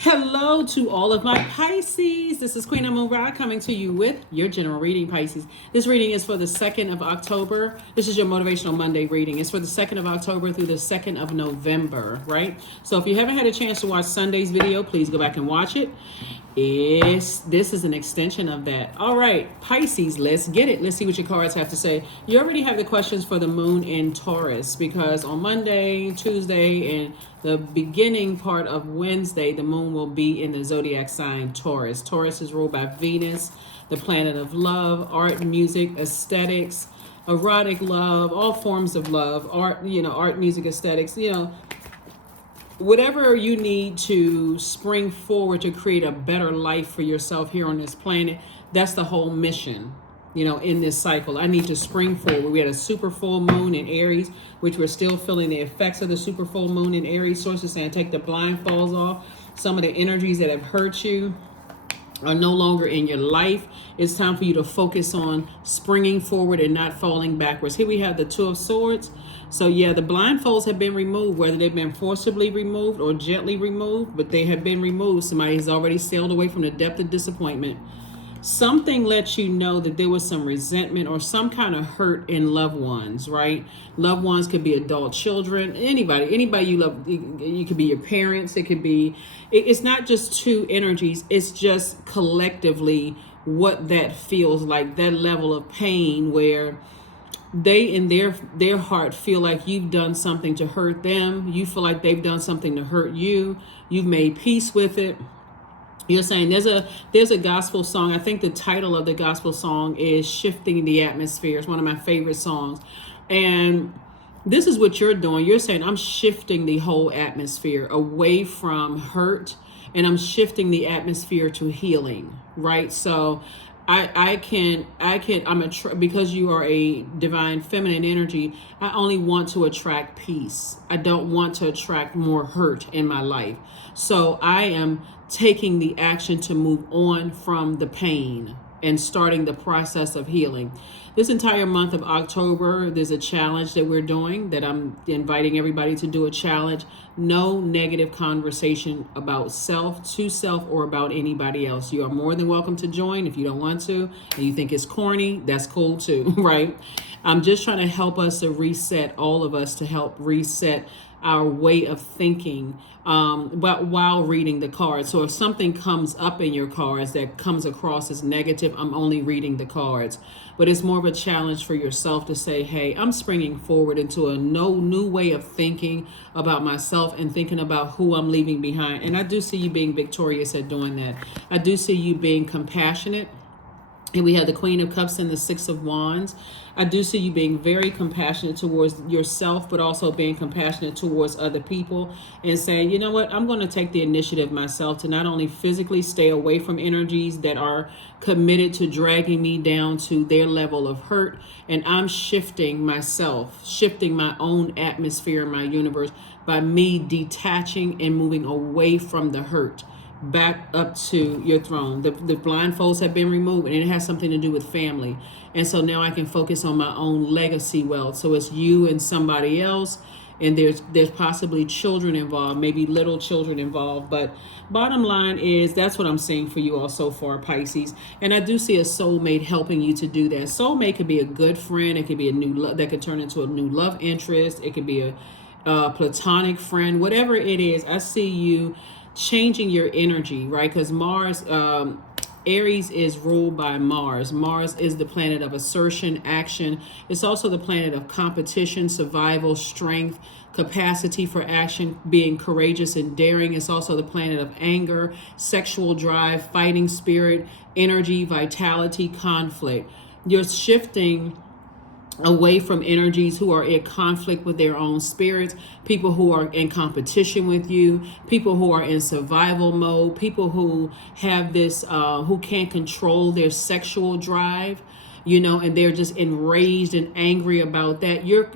Hello to all of my Pisces. This is Queen Amun Ra coming to you with your general reading, Pisces. This reading is for the 2nd of October. This is your Motivational Monday reading. It's for the 2nd of October through the 2nd of November, right? So if you haven't had a chance to watch Sunday's video, please go back and watch it. This is an extension of that. All right, Pisces, let's get it. Let's see what your cards have to say. You already have the questions for the moon in Taurus because on Monday, Tuesday, and the beginning part of Wednesday, the moon will be in the zodiac sign Taurus. Taurus is ruled by Venus, the planet of love, art, music, aesthetics, erotic love, all forms of love, art, art, music, aesthetics, whatever you need to spring forward to create a better life for yourself here on this planet. That's the whole mission, in this cycle. I need to spring forward. We had a super full moon in Aries, which we're still feeling the effects of the super full moon in Aries. Sources saying take the blindfolds off. Some of the energies that have hurt you are no longer in your life. It's time for you to focus on springing forward and not falling backwards. Here we have the Two of Swords. So yeah, the blindfolds have been removed, whether they've been forcibly removed or gently removed, but they have been removed. Somebody has already sailed away from the depth of disappointment. Something lets you know that there was some resentment or some kind of hurt in loved ones, right? Loved ones could be adult children, anybody you love. You could be your parents. It could be, it's not just two energies. It's just collectively what that feels like, that level of pain where they in their heart feel like you've done something to hurt them. You feel like they've done something to hurt you. You've made peace with it. You're saying there's a gospel song. I think the title of the gospel song is Shifting the Atmosphere. It's one of my favorite songs. And this is what you're doing. You're saying I'm shifting the whole atmosphere away from hurt, and I'm shifting the atmosphere to healing, right? So because you are a divine feminine energy, I only want to attract peace. I don't want to attract more hurt in my life. So I am taking the action to move on from the pain and starting the process of healing. This entire month of October, there's a challenge that we're doing, that I'm inviting everybody to do a challenge. No negative conversation about self, to self, or about anybody else. You are more than welcome to join. If you don't want to and you think it's corny, that's cool too, right? I'm just trying to help us to reset, all of us to help reset our way of thinking, but while reading the cards. So if something comes up in your cards that comes across as negative, I'm only reading the cards. But it's more of a challenge for yourself to say, hey, I'm springing forward into a new way of thinking about myself and thinking about who I'm leaving behind. And I do see you being victorious at doing that. I do see you being compassionate. And we have the Queen of Cups and the Six of Wands. I do see you being very compassionate towards yourself, but also being compassionate towards other people and saying, you know what, I'm going to take the initiative myself to not only physically stay away from energies that are committed to dragging me down to their level of hurt, and I'm shifting myself, shifting my own atmosphere in my universe by me detaching and moving away from the hurt back up to your throne. The blindfolds have been removed, and it has something to do with family. And so now I can focus on my own legacy wealth. So it's you and somebody else, and there's possibly children involved, maybe little children involved. But bottom line is, that's what I'm seeing for you all so far, Pisces. And I do see a soulmate helping you to do that. Soulmate could be a good friend. It could be a new love that could turn into a new love interest. It could be a platonic friend, whatever it is. I see you changing your energy, right? Because Mars, Aries is ruled by Mars. Mars is the planet of assertion, action. It's also the planet of competition, survival, strength, capacity for action, being courageous and daring. It's also the planet of anger, sexual drive, fighting spirit, energy, vitality, conflict. You're shifting away from energies who are in conflict with their own spirits, people who are in competition with you, people who are in survival mode, people who have this, who can't control their sexual drive. and they're just enraged and angry about that, you're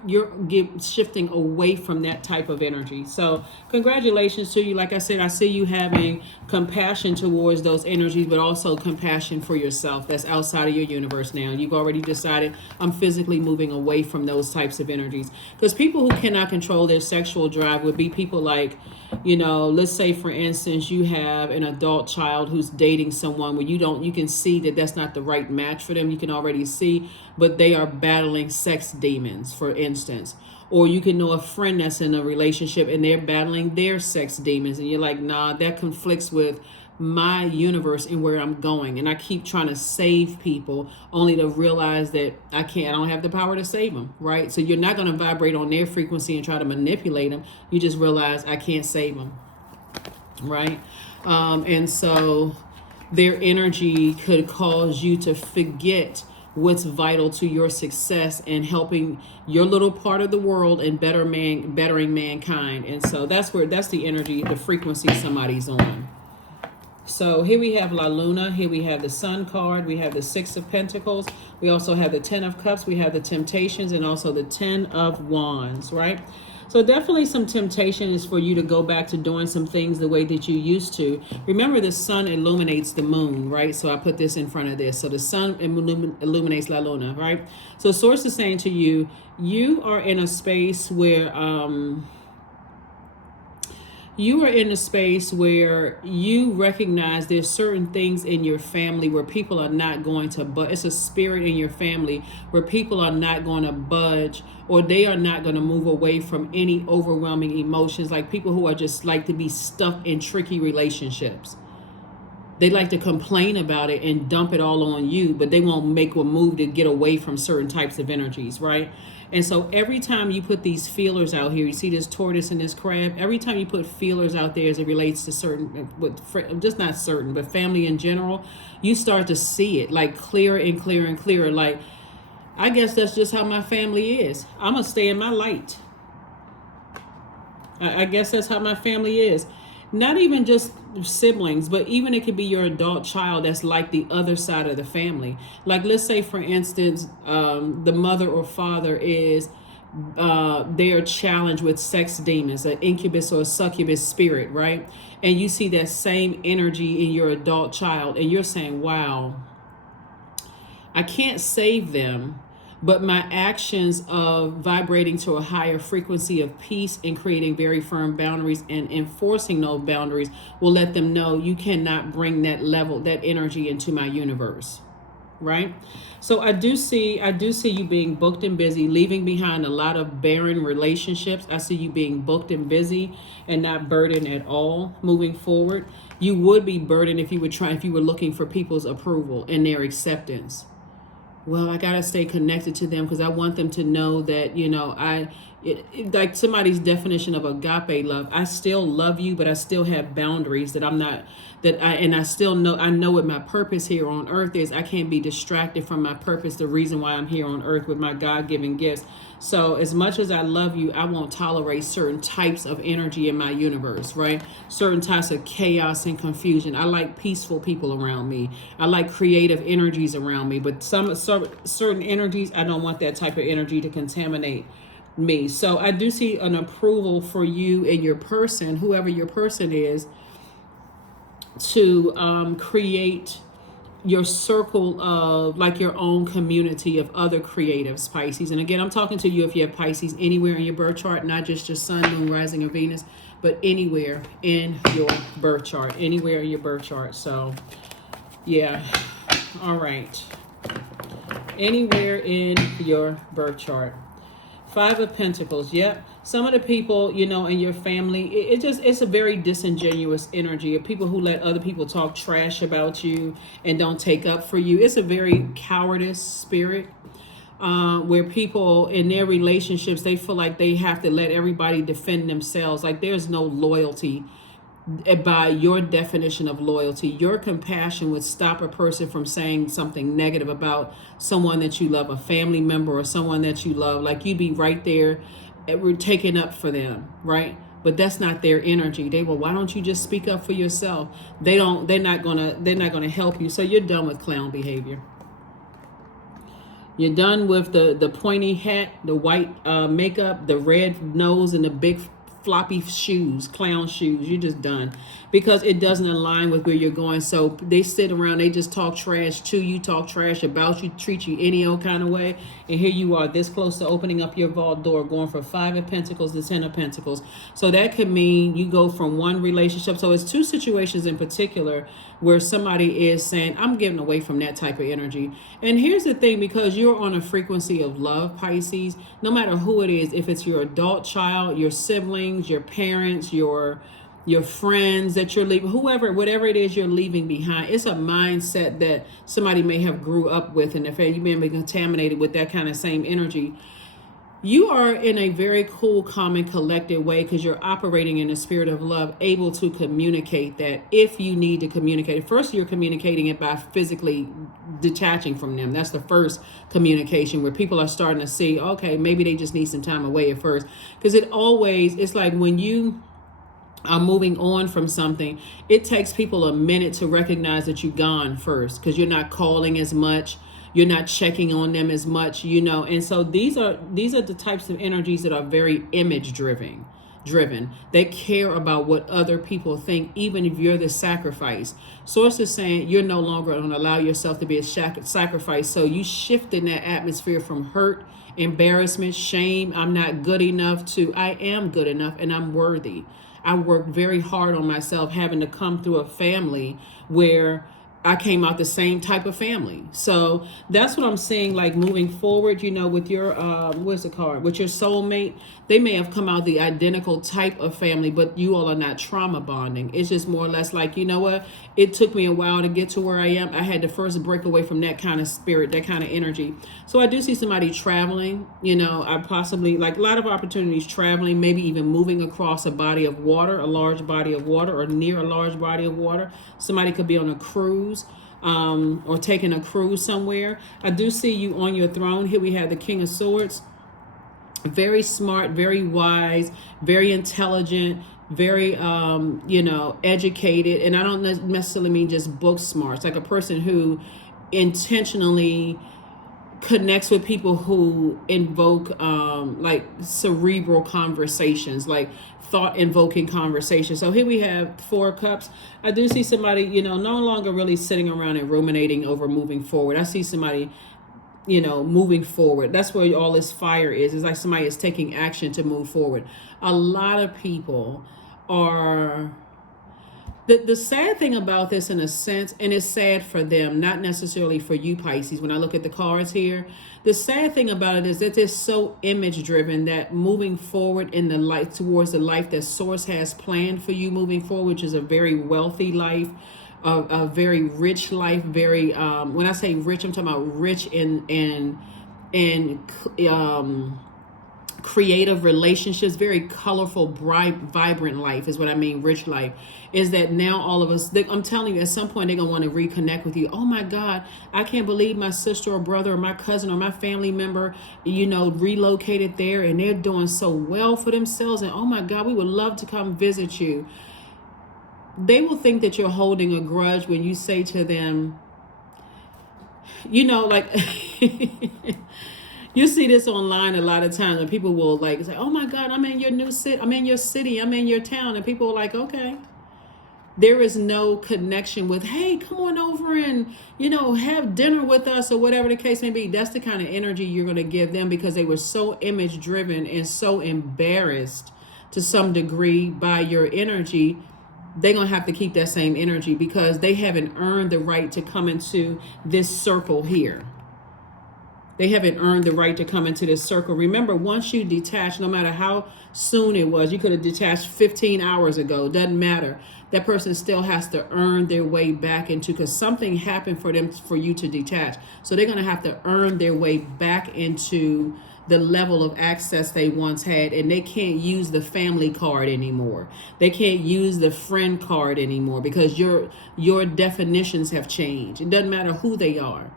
shifting away from that type of energy. So congratulations to you. Like I said, I see you having compassion towards those energies, but also compassion for yourself. That's outside of your universe now. You've already decided, I'm physically moving away from those types of energies. Because people who cannot control their sexual drive would be people like, let's say for instance, you have an adult child who's dating someone where you can see that that's not the right match for them. You can already see, but they are battling sex demons, for instance. Or you can know a friend that's in a relationship and they're battling their sex demons, and you're like, nah, that conflicts with my universe and where I'm going. And I keep trying to save people only to realize that I don't have the power to save them, right? So you're not going to vibrate on their frequency and try to manipulate them. You just realize I can't save them, right? And so their energy could cause you to forget what's vital to your success and helping your little part of the world and bettering mankind. And so that's the energy, the frequency somebody's on. So here we have La Luna. Here we have the Sun card. We have the Six of Pentacles. We also have the Ten of Cups. We have the Temptations and also the Ten of Wands, right? So definitely some temptation is for you to go back to doing some things the way that you used to. Remember, the sun illuminates the moon, right? So I put this in front of this. So the sun illuminates La Luna, right? So Source is saying to you, you are in a space where you recognize there's certain things in your family where people are not going to, but it's a spirit in your family where people are not going to budge, or they are not going to move away from any overwhelming emotions, like people who are just like to be stuck in tricky relationships. They like to complain about it and dump it all on you, but they won't make a move to get away from certain types of energies, right? And so every time you put these feelers out here, you see this tortoise and this crab, every time you put feelers out there as it relates to certain, just not certain, but family in general, you start to see it like clearer and clearer and clearer. Like, I guess that's just how my family is. I'm going to stay in my light. I guess that's how my family is. Not even just siblings, but even it could be your adult child that's like the other side of the family. Like, let's say, for instance, the mother or father is, they are challenged with sex demons, an incubus or a succubus spirit, right? And you see that same energy in your adult child, and you're saying, wow, I can't save them, but my actions of vibrating to a higher frequency of peace and creating very firm boundaries and enforcing those boundaries will let them know you cannot bring that level, that energy into my universe, right? So I do see you being booked and busy, leaving behind a lot of barren relationships. I see you being booked and busy and not burdened at all moving forward. You would be burdened if you were looking for people's approval and their acceptance. Well, I got to stay connected to them because I want them to know that, like somebody's definition of agape love, I still love you, but I still have boundaries that I still know, I know what my purpose here on earth is. I can't be distracted from my purpose, the reason why I'm here on earth with my God-given gifts. So as much as I love you, I won't tolerate certain types of energy in my universe, right? Certain types of chaos and confusion. I like peaceful people around me. I like creative energies around me, but some certain energies, I don't want that type of energy to contaminate me. So I do see an approval for you and your person, whoever your person is, to create your circle of like your own community of other creatives, Pisces. And again, I'm talking to you if you have Pisces anywhere in your birth chart, not just your sun, moon, rising, or Venus, but anywhere in your birth chart, anywhere in your birth chart. So yeah, all right, anywhere in your birth chart. Five of Pentacles. Yep. Some of the people, in your family, it's a very disingenuous energy of people who let other people talk trash about you and don't take up for you. It's a very cowardice spirit where people in their relationships, they feel like they have to let everybody defend themselves. Like there's no loyalty by your definition of loyalty. Your compassion would stop a person from saying something negative about someone that you love, a family member or someone that you love. Like you'd be right there taking up for them, right? But that's not their energy. Why don't you just speak up for yourself? They're not gonna help you. So you're done with clown behavior. You're done with the pointy hat, the white makeup, the red nose, and the big floppy shoes, clown shoes. You're just done because it doesn't align with where you're going. So they sit around, they just talk trash to you, talk trash about you, treat you any old kind of way. And here you are this close to opening up your vault door, going from 5 of Pentacles to 10 of Pentacles. So that could mean you go from one relationship. So it's two situations in particular where somebody is saying, I'm getting away from that type of energy. And here's the thing, because you're on a frequency of love, Pisces, no matter who it is, if it's your adult child, your siblings, your parents, your friends that you're leaving, whoever, whatever it is you're leaving behind, it's a mindset that somebody may have grew up with. And if you've been contaminated with that kind of same energy, you are in a very cool, calm, and collected way because you're operating in a spirit of love, able to communicate that if you need to communicate it. First, you're communicating it by physically detaching from them. That's the first communication where people are starting to see, okay, maybe they just need some time away at first. Because it's like when you are moving on from something, it takes people a minute to recognize that you've gone first because you're not calling as much. You're not checking on them as much, and so these are the types of energies that are very image driven. They care about what other people think, even if you're the sacrifice. Source is saying you're no longer going to allow yourself to be a sacrifice. So you shifted that atmosphere from hurt, embarrassment, shame, I'm not good enough, to I am good enough and I'm worthy. I worked very hard on myself, having to come through a family where I came out the same type of family. So that's what I'm saying, like moving forward, with your, where's the card? With your soulmate, they may have come out the identical type of family, but you all are not trauma bonding. It's just more or less like, you know what? It took me a while to get to where I am. I had to first break away from that kind of spirit, that kind of energy. So I do see somebody traveling, I possibly, like a lot of opportunities traveling, maybe even moving across a body of water, a large body of water, or near a large body of water. Somebody could be on a cruise. Or taking a cruise somewhere. I do see you on your throne. Here we have the King of Swords. Very smart, very wise, very intelligent, very, educated. And I don't necessarily mean just book smart. It's like a person who intentionally connects with people who invoke like cerebral conversations, like thought invoking conversations. So here we have 4 of Cups. I do see somebody, no longer really sitting around and ruminating over moving forward. I see somebody, moving forward. That's where all this fire is. It's like somebody is taking action to move forward. A lot of people are... The sad thing about this, in a sense, and it's sad for them, not necessarily for you, Pisces, when I look at the cards here, the sad thing about it is that it's so image driven that moving forward in the life, towards the life that Source has planned for you moving forward, which is a very wealthy life, a very rich life, very, when I say rich, I'm talking about rich in creative relationships, very colorful, bright, vibrant life is what I mean. Rich life is that now all of us, I'm telling you, at some point they're gonna want to reconnect with you. Oh my God, I can't believe my sister or brother or my cousin or my family member, relocated there and they're doing so well for themselves. And oh my God, we would love to come visit you. They will think that you're holding a grudge when you say to them, like you see this online a lot of times when people will like say, oh my God, I'm in your new city, I'm in your city, I'm in your town. And people are like, okay. There is no connection with, hey, come on over and, have dinner with us or whatever the case may be. That's the kind of energy you're going to give them because they were so image driven and so embarrassed to some degree by your energy. They're going to have to keep that same energy because they haven't earned the right to come into this circle here. They haven't earned the right to come into this circle. Remember, once you detach, no matter how soon it was, you could have detached 15 hours ago, doesn't matter. That person still has to earn their way back into, because something happened for you to detach. So they're going to have to earn their way back into the level of access they once had, and they can't use the family card anymore. They can't use the friend card anymore because your definitions have changed. It doesn't matter who they are.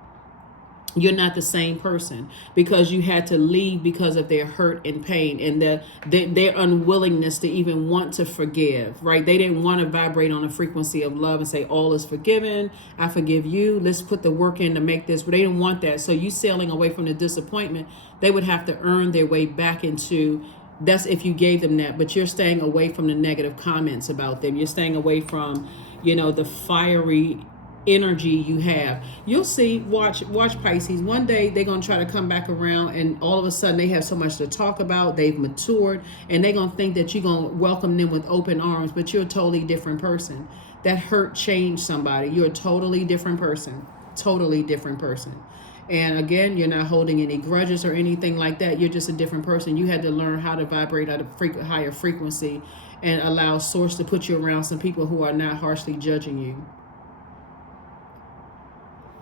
You're not the same person because you had to leave because of their hurt and pain and their unwillingness to even want to forgive, right? They didn't want to vibrate on a frequency of love and say, all is forgiven. I forgive you. Let's put the work in to make this. But they didn't want that. So you sailing away from the disappointment, they would have to earn their way back into. That's if you gave them that, but you're staying away from the negative comments about them. You're staying away from, the fiery energy you have. You'll see, watch Pisces. One day they're going to try to come back around and all of a sudden they have so much to talk about. They've matured and they're going to think that you're going to welcome them with open arms, but you're a totally different person. That hurt changed somebody. You're a totally different person. Totally different person. And again, you're not holding any grudges or anything like that. You're just a different person. You had to learn how to vibrate at a higher frequency and allow source to put you around some people who are not harshly judging you.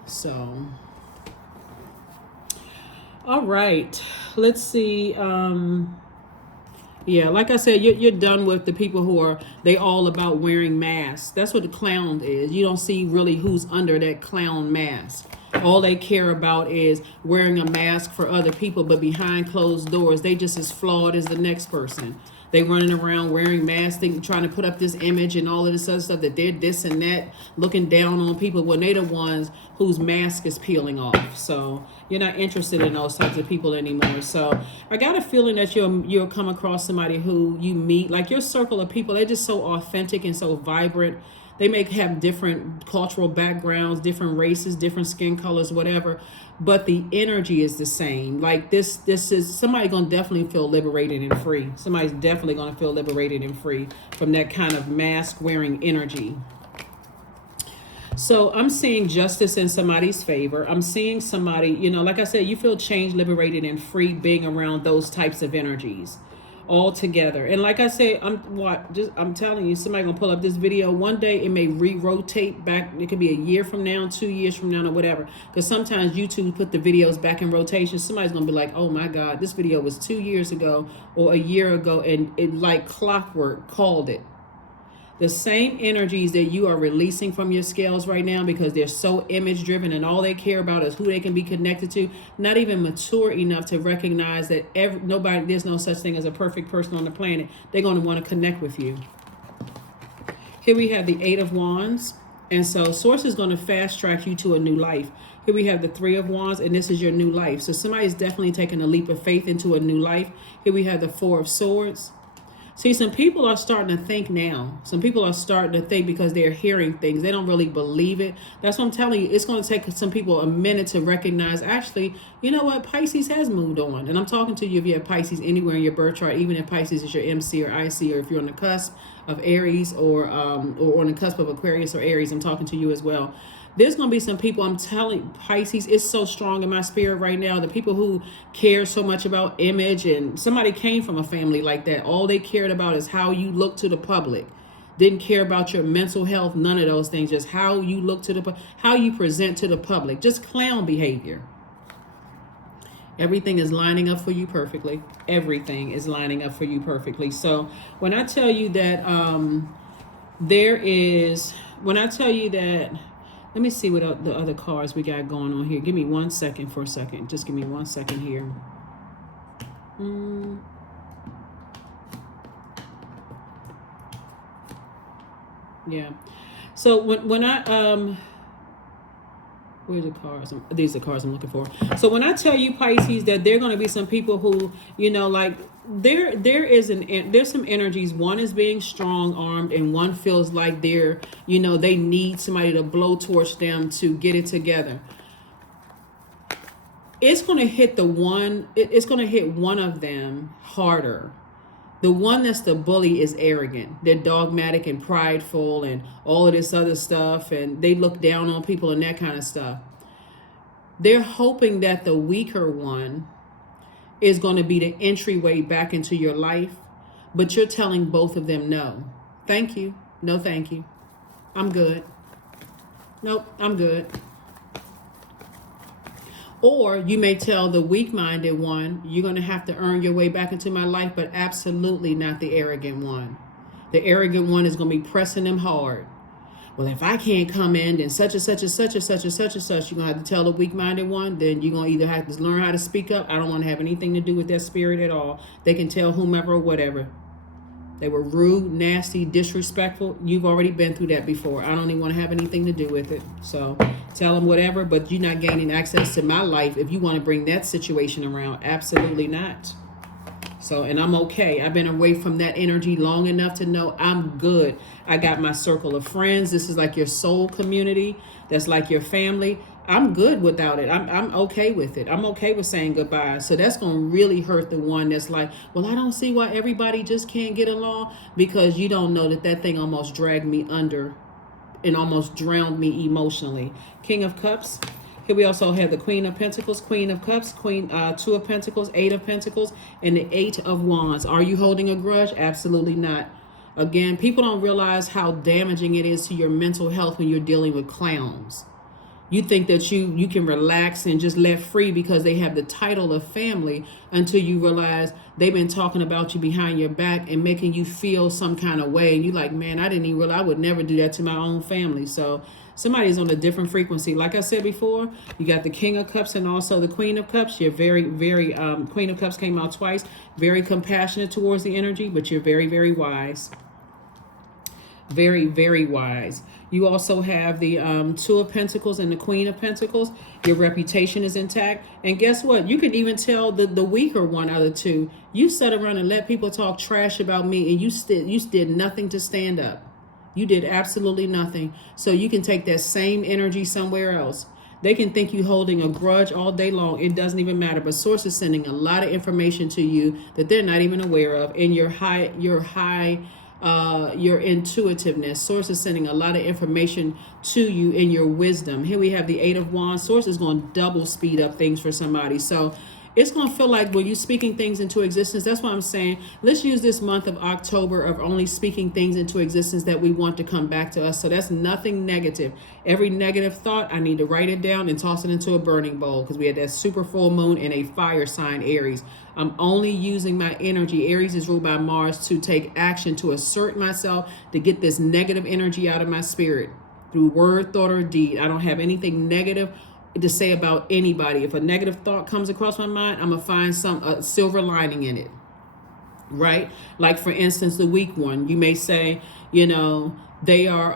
So, all right, let's see. Yeah, like I said, you're done with the people who they all about wearing masks. That's what the clown is. You don't see really who's under that clown mask. All they care about is wearing a mask for other people, but behind closed doors, they just as flawed as the next person. They running around wearing masks, trying to put up this image and all of this other stuff that they're this and that, looking down on people when they're the ones whose mask is peeling off. So you're not interested in those types of people anymore. So I got a feeling that you'll come across somebody who you meet, like your circle of people, they're just so authentic and so vibrant. They may have different cultural backgrounds, different races, different skin colors, whatever, but the energy is the same. Like this is somebody gonna definitely feel liberated and free. Somebody's definitely gonna feel liberated and free from that kind of mask wearing energy. So I'm seeing justice in somebody's favor. I'm seeing somebody, like I said, you feel changed, liberated, and free being around those types of energies all together. And like I say, I'm telling you, somebody gonna pull up this video one day. It may re-rotate back. It could be a year from now, 2 years from now, or whatever, because sometimes YouTube put the videos back in rotation. Somebody's gonna be like, oh my god, this video was 2 years ago or a year ago, and it like clockwork called it. The same energies that you are releasing from your scales right now, because they're so image driven and all they care about is who they can be connected to, not even mature enough to recognize that there's no such thing as a perfect person on the planet. They're going to want to connect with you. Here we have the 8 of Wands. And so Source is going to fast track you to a new life. Here we have the 3 of Wands, and this is your new life. So somebody's definitely taking a leap of faith into a new life. Here we have the 4 of Swords. See, some people are starting to think now. Some people are starting to think because they're hearing things. They don't really believe it. That's what I'm telling you. It's going to take some people a minute to recognize, actually, you know what? Pisces has moved on. And I'm talking to you if you have Pisces anywhere in your birth chart, even if Pisces is your MC or IC, or if you're on the cusp of Aries or on the cusp of Aquarius or Aries, I'm talking to you as well. There's going to be some people, I'm telling Pisces, it's so strong in my spirit right now. The people who care so much about image, and somebody came from a family like that. All they cared about is how you look to the public. Didn't care about your mental health, none of those things. Just how you look to how you present to the public. Just clown behavior. Everything is lining up for you perfectly. Everything is lining up for you perfectly. So when I tell you that let me see what the other cards we got going on here. Give me 1 second for a second. Just give me 1 second here. Yeah. So when I where's the cards? These are the cards I'm looking for. So when I tell you, Pisces, that there are going to be some people who, like there's some energies. One is being strong armed, and one feels like they need somebody to blowtorch them to get it together. It's going to hit it's going to hit one of them harder. The one that's the bully is arrogant. They're dogmatic and prideful and all of this other stuff, and they look down on people and that kind of stuff. They're hoping that the weaker one is going to be the entryway back into your life, but you're telling both of them no. Thank you. No, thank you. I'm good. Nope, I'm good. Or you may tell the weak-minded one, you're going to have to earn your way back into my life, but absolutely not the arrogant one. The arrogant one is going to be pressing them hard. well, if I can't come in, then such and such and such and such and such and such. You're going to have to tell the weak-minded one. Then you're going to either have to learn how to speak up. I don't want to have anything to do with that spirit at all. They can tell whomever or whatever. They were rude, nasty, disrespectful. You've already been through that before. I don't even want to have anything to do with it. So tell them whatever, but you're not gaining access to my life if you want to bring that situation around. Absolutely not. So, and I'm okay. I've been away from that energy long enough to know I'm good. I got my circle of friends. This is like your soul community. That's like your family. I'm good without it. I'm okay with it. I'm okay with saying goodbye. So that's going to really hurt the one that's like, well, I don't see why everybody just can't get along, because you don't know that thing almost dragged me under and almost drowned me emotionally. King of Cups. Here we also have the Queen of Pentacles, Queen of Cups, Two of Pentacles, Eight of Pentacles, and the Eight of Wands. Are you holding a grudge? Absolutely not. Again, people don't realize how damaging it is to your mental health when you're dealing with clowns. You think that you can relax and just let free because they have the title of family, until you realize they've been talking about you behind your back and making you feel some kind of way. And you're like, man, I didn't even realize, I would never do that to my own family. So somebody's on a different frequency. Like I said before, you got the King of Cups and also the Queen of Cups. You're very, very, Queen of Cups came out twice. Very compassionate towards the energy, but you're very, very wise. Very, very wise. You also have the Two of Pentacles and the Queen of Pentacles. Your reputation is intact. And guess what? You can even tell the weaker one out of the two. You sat around and let people talk trash about me, and you did nothing to stand up. You did absolutely nothing. So you can take that same energy somewhere else. They can think you holding a grudge all day long. It doesn't even matter. But Source is sending a lot of information to you that they're not even aware of. And your intuitiveness. Source is sending a lot of information to you in your wisdom. Here we have the Eight of Wands. Source is going to double speed up things for somebody. So it's going to feel like when you're speaking things into existence. That's why I'm saying, let's use this month of October of only speaking things into existence that we want to come back to us. So that's nothing negative. Every negative thought, I need to write it down and toss it into a burning bowl, because we had that super full moon in a fire sign, Aries. I'm only using my energy. Aries is ruled by Mars, to take action, to assert myself, to get this negative energy out of my spirit through word, thought, or deed. I don't have anything negative to say about anybody. If a negative thought comes across my mind, I'm gonna find some silver lining in it, right? Like for instance, the weak one, you may say, they are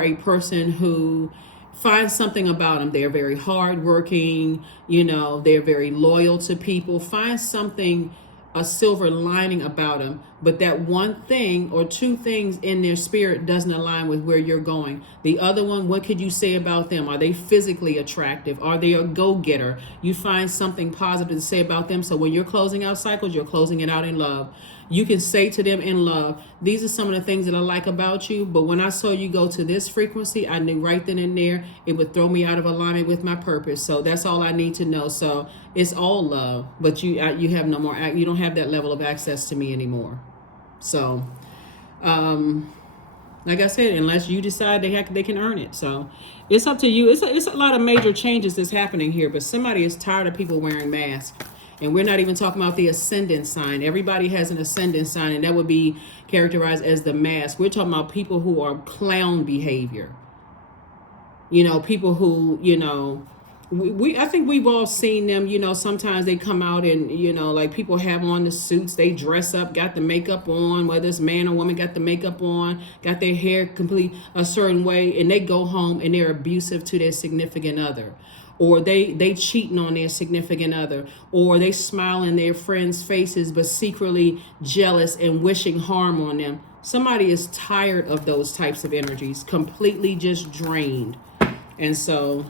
a person who finds something about them. They're very hardworking, they're very loyal to people. Find something, a silver lining about them, but that one thing or two things in their spirit doesn't align with where you're going. The other one, what could you say about them? Are they physically attractive? Are they a go-getter? You find something positive to say about them. So when you're closing out cycles, you're closing it out in love. You can say to them in love, these are some of the things that I like about you, but when I saw you go to this frequency, I knew right then and there it would throw me out of alignment with my purpose. So that's all I need to know. So it's all love, but you have no more, you don't have that level of access to me anymore. So, like I said, unless you decide they can earn it. So it's up to you. It's a lot of major changes that's happening here, but somebody is tired of people wearing masks. And we're not even talking about the ascendant sign. Everybody has an ascendant sign, and that would be characterized as the mask. We're talking about people who are clown behavior. People who, I think we've all seen them. Sometimes they come out and, like people have on the suits, they dress up, got the makeup on, whether it's man or woman, got the makeup on, got their hair complete a certain way, and they go home and they're abusive to their significant other. Or they cheating on their significant other, or they smile in their friends' faces but secretly jealous and wishing harm on them. Somebody is tired of those types of energies, completely just drained. And so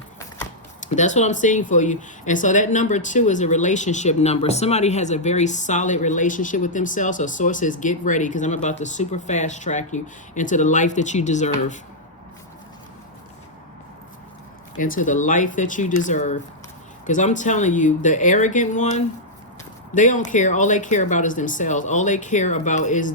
that's what I'm seeing for you. And so that number 2 is a relationship number. Somebody has a very solid relationship with themselves. So Source says, get ready, because I'm about to super fast track you into the life that you deserve. Into the life that you deserve. Because I'm telling you, the arrogant one, they don't care. All they care about is themselves. All they care about is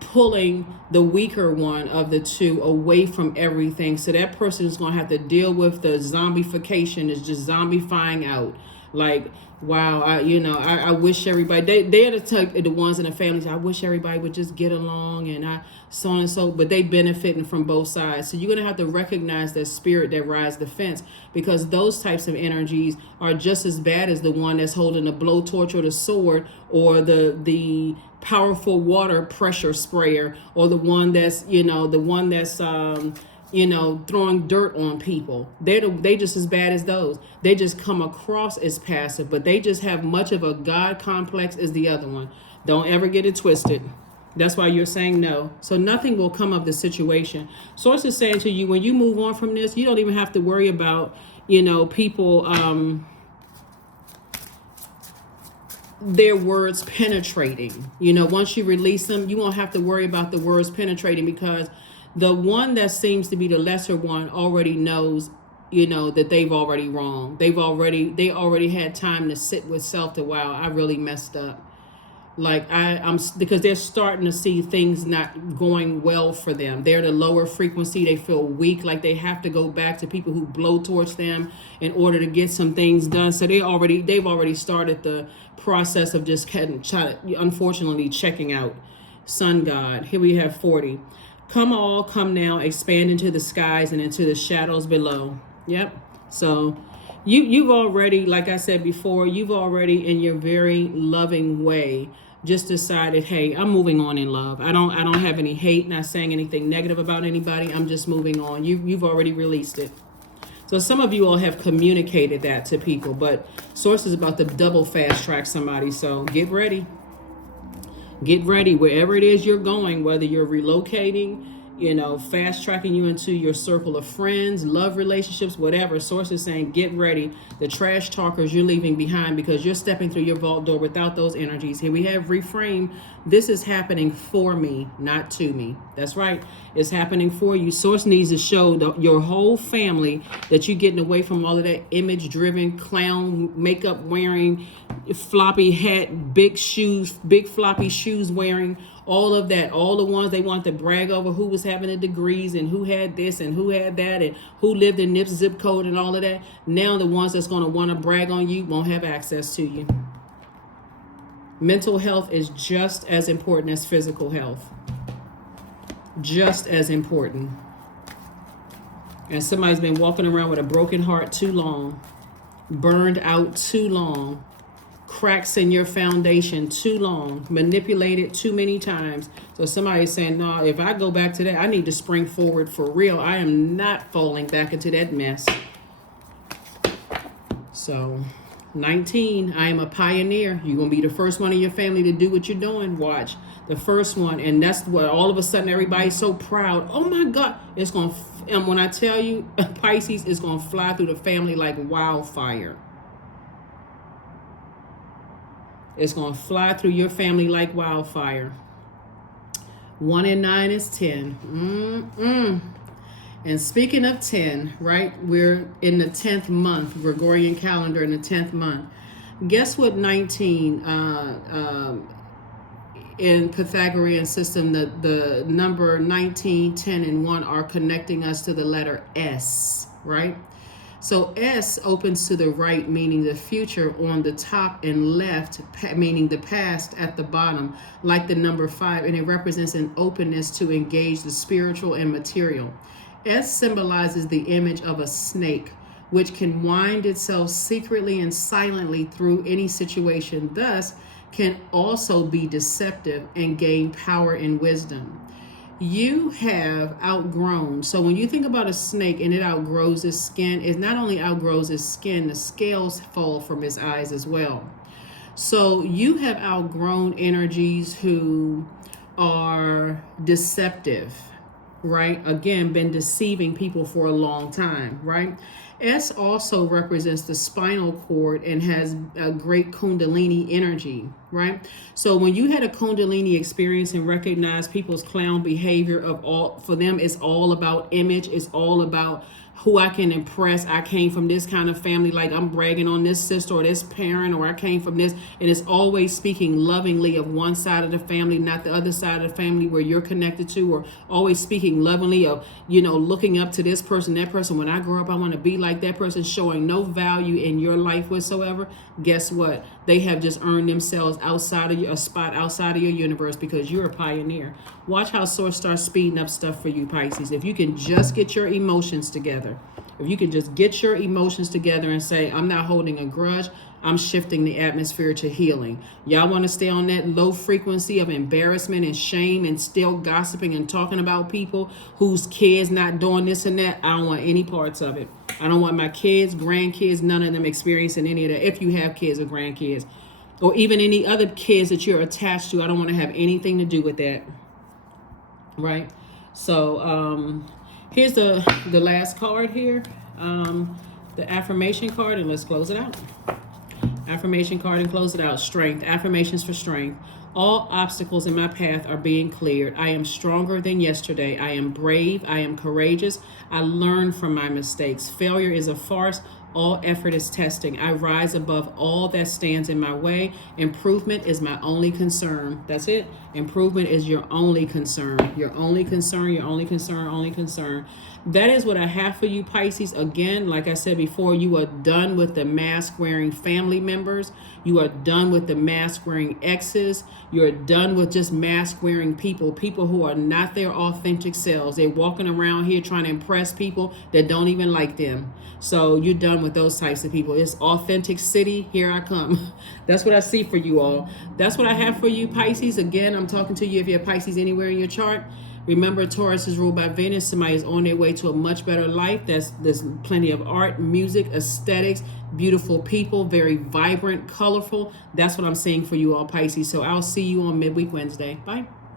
pulling the weaker one of the two away from everything. So that person is going to have to deal with the zombification, is just zombifying out. Like, wow, I wish everybody, they're the type, the ones in the families, I wish everybody would just get along, and so on and so, but they benefiting from both sides. So you're going to have to recognize that spirit that rides the fence, because those types of energies are just as bad as the one that's holding the blowtorch or the sword, or the powerful water pressure sprayer, or the one that's, throwing dirt on people. They just as bad as those. They just come across as passive, but they just have much of a God complex as the other one. Don't ever get it twisted. That's why you're saying no. So nothing will come of the situation. Source is saying to you, when you move on from this, you don't even have to worry about, people, their words penetrating. Once you release them, you won't have to worry about the words penetrating, because the one that seems to be the lesser one already knows, that they've already wrong. They already had time to sit with self to, wow, I really messed up. Like I'm because they're starting to see things not going well for them. They're the lower frequency. They feel weak, like they have to go back to people who blow towards them in order to get some things done. So they've already started the process of just unfortunately checking out. Sun God. Here we have 40. Come now, expand into the skies and into the shadows below. Yep. So you've already, like I said before, you've already in your very loving way just decided, hey, I'm moving on in love. I don't have any hate, not saying anything negative about anybody. I'm just moving on. You've already released it. So some of you all have communicated that to people, but Source is about to double fast track somebody. So get ready. Get ready wherever it is you're going, whether you're relocating, fast tracking you into your circle of friends, love relationships, whatever. Source is saying, get ready. The trash talkers you're leaving behind, because you're stepping through your vault door without those energies. Here we have reframe. This is happening for me, not to me. That's right. It's happening for you. Source needs to show your whole family that you're getting away from all of that image-driven, clown, makeup wearing, floppy hat, big shoes, big floppy shoes wearing, all of that. All the ones they want to brag over who was having the degrees and who had this and who had that and who lived in Nip's zip code and all of that. Now the ones that's going to want to brag on you won't have access to you. Mental health is just as important as physical health. Just as important. And somebody's been walking around with a broken heart too long, burned out too long, cracks in your foundation too long, manipulated too many times. So somebody's saying, no, if I go back to that, I need to spring forward for real. I am not falling back into that mess. So 19, I am a pioneer. You're going to be the first one in your family to do what you're doing. Watch. The first one. And that's what all of a sudden everybody's so proud. Oh my God. It's going to, and when I tell you, Pisces is going to fly through the family like wildfire. It's going to fly through your family like wildfire. 1 and 9 is 10. And speaking of 10, right, we're in the 10th month, Gregorian calendar in the 10th month. Guess what 19, in Pythagorean system, the number 19, 10, and 1 are connecting us to the letter S, right? So S opens to the right, meaning the future on the top, and left, meaning the past at the bottom, like the number 5, and it represents an openness to engage the spiritual and material. S symbolizes the image of a snake, which can wind itself secretly and silently through any situation, thus can also be deceptive and gain power and wisdom. You have outgrown. So when you think about a snake and it outgrows its skin, it not only outgrows its skin, the scales fall from its eyes as well. So you have outgrown energies who are deceptive, right? Again, been deceiving people for a long time, right? S also represents the spinal cord and has a great Kundalini energy, right? So when you had a Kundalini experience and recognize people's clown behavior for them, it's all about image. It's all about who I can impress. I came from this kind of family, like I'm bragging on this sister or this parent, or I came from this. And it's always speaking lovingly of one side of the family, not the other side of the family where you're connected to, or always speaking lovingly of, looking up to this person, that person. When I grow up, I want to be like that person, showing no value in your life whatsoever. Guess what? They have just earned themselves a spot outside of your universe, because you're a pioneer. Watch how Source starts speeding up stuff for you, Pisces. If you can just get your emotions together, and say, I'm not holding a grudge, I'm shifting the atmosphere to healing. Y'all want to stay on that low frequency of embarrassment and shame and still gossiping and talking about people whose kids not doing this and that? I don't want any parts of it. I don't want my kids, grandkids, none of them experiencing any of that. If you have kids or grandkids, or even any other kids that you're attached to, I don't want to have anything to do with that. Right? So here's the last card here, the affirmation card, and let's close it out. Affirmation card and close it out. Strength. Affirmations for strength. All obstacles in my path are being cleared. I am stronger than yesterday. I am brave. I am courageous. I learn from my mistakes. Failure is a farce. All effort is testing. I rise above all that stands in my way. Improvement is my only concern. That's it. Improvement is your only concern. Your only concern, your only concern, only concern. That is what I have for you, Pisces. Again, like I said before, you are done with the mask-wearing family members. You are done with the mask-wearing exes. You're done with just mask-wearing people who are not their authentic selves. They're walking around here trying to impress people that don't even like them. So you're done with those types of people. It's authentic city. Here I come. That's what I see for you all. That's what I have for you, Pisces. Again, I'm talking to you if you have Pisces anywhere in your chart. Remember, Taurus is ruled by Venus. Somebody is on their way to a much better life. There's plenty of art, music, aesthetics, beautiful people, very vibrant, colorful. That's what I'm saying for you all, Pisces. So I'll see you on Midweek Wednesday. Bye.